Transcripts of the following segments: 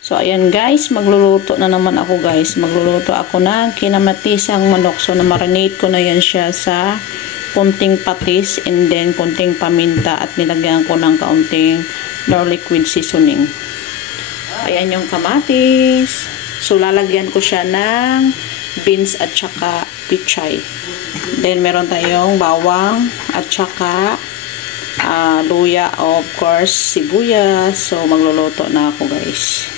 So, ayan guys, magluluto na naman ako guys. Magluluto ako ng kinamatisang manok. So, na-marinate ko na yan siya sa kunting patis and then kunting paminta at nilagyan ko ng kaunting garlic with seasoning. Ayan yung kamatis. So, lalagyan ko siya ng beans at saka pichay. Then, meron tayong bawang at saka luya, of course, sibuyas. So, magluluto na ako guys.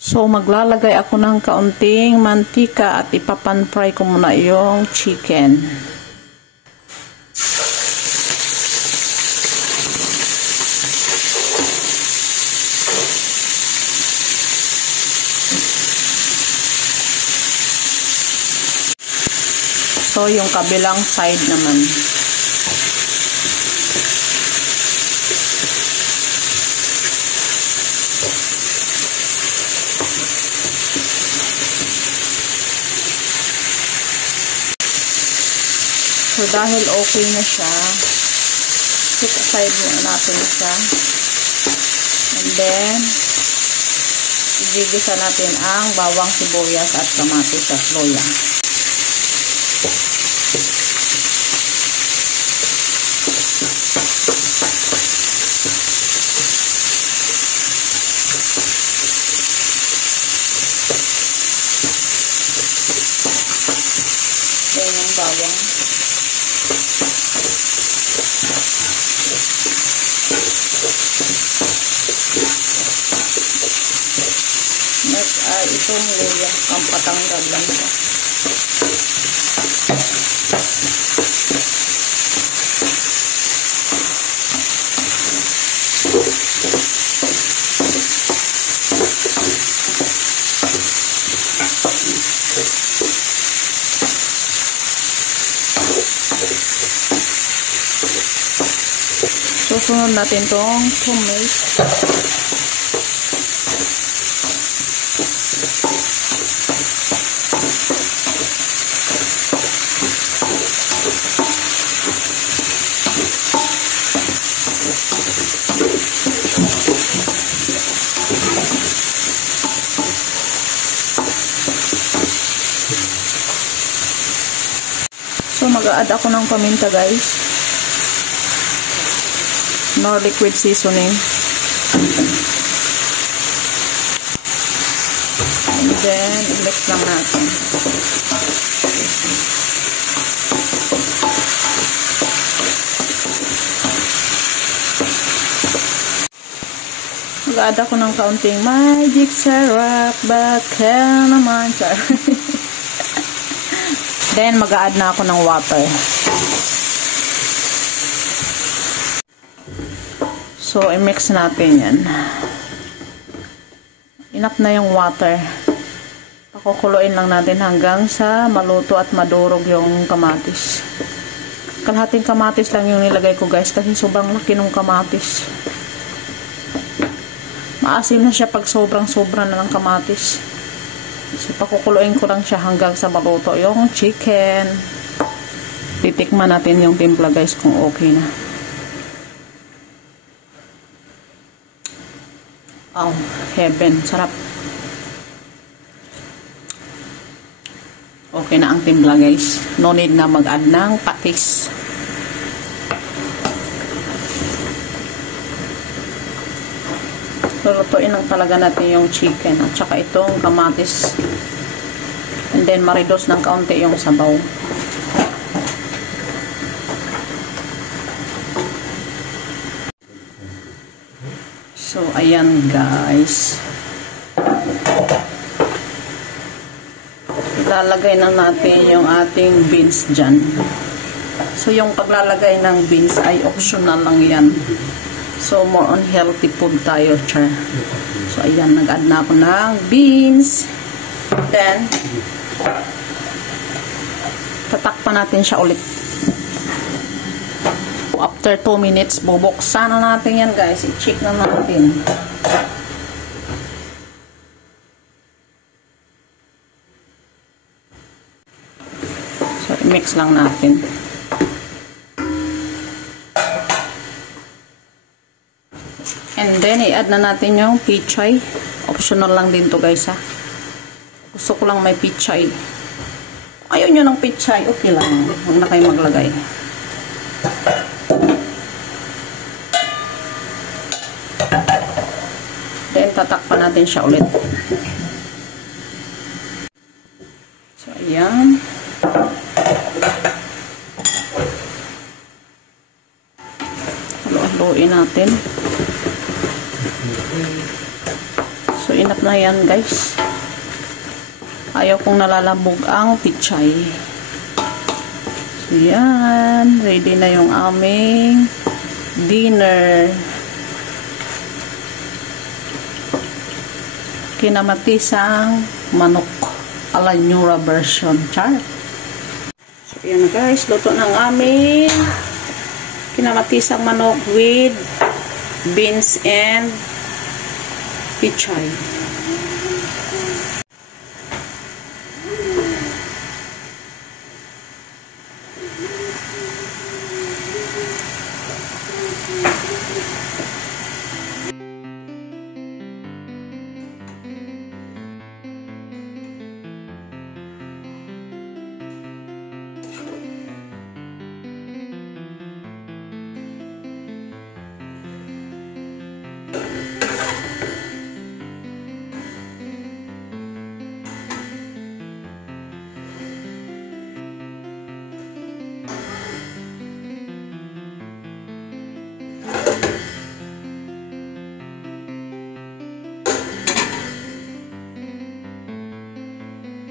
So, maglalagay ako ng kaunting mantika at ipapan-fry ko muna yung chicken. So, yung kabilang side naman. So, dahil okay na siya, set aside muna natin siya. And then, igigisa natin ang bawang, sibuyas at kamatis at luya. Ayan yung bawang. Next ay itong luya. Ang patanggal lang siya. Susunod natin tong tomato. So, mag-a-add ako ng paminta guys. No liquid seasoning. And then, i-mix lang natin. Mag-add ako ng kaunting magic syrup. Baka naman, char. Then, mag-a-add na ako ng water. So, i-mix natin yan. Enough na yung water. Pakukuluin lang natin hanggang sa maluto at madurog yung kamatis. Kalahating kamatis lang yung nilagay ko guys kasi sobrang laki ng kamatis. Maasim na siya pag sobrang-sobra na ng kamatis. So, pakukuluin ko lang siya hanggang sa maluto yung chicken. Titikman natin yung timpla guys kung okay na. Oh, heaven. Sarap. Okay na ang timpla guys. No need na mag-add ng patis. Lulutuin lang talaga natin yung chicken at saka itong kamatis. And then ma-reduce ng kaunti yung sabaw. So, ayan guys. Ilalagay na natin yung ating beans dyan. So, yung paglalagay ng beans ay optional lang yan. So, more on healthy food tayo, char. So, ayan. Nag-add na ako ng beans. Then, tatakpan natin siya ulit. After 2 minutes, bubuksan na natin yan guys. I-check na natin. So, i-mix lang natin. i-add na natin yung pichay. Optional lang din to guys ha. Gusto ko lang may pichay. Ayaw nyo ng pichay, okay lang. Huwag na kayo maglagay. Then tatakpan natin siya ulit. So ayan. Haluin natin. So enough na yan guys. Ayaw kong nalalabog ang pichay. So yan, ready na yung aming dinner. Kinamatisang manok ala Nura version. Char. So yan guys, luto ng aming kinamatisang manok with beans and pichay.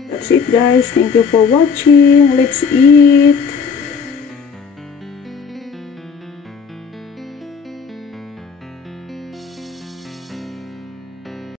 That's it guys. Thank you for watching. Let's eat.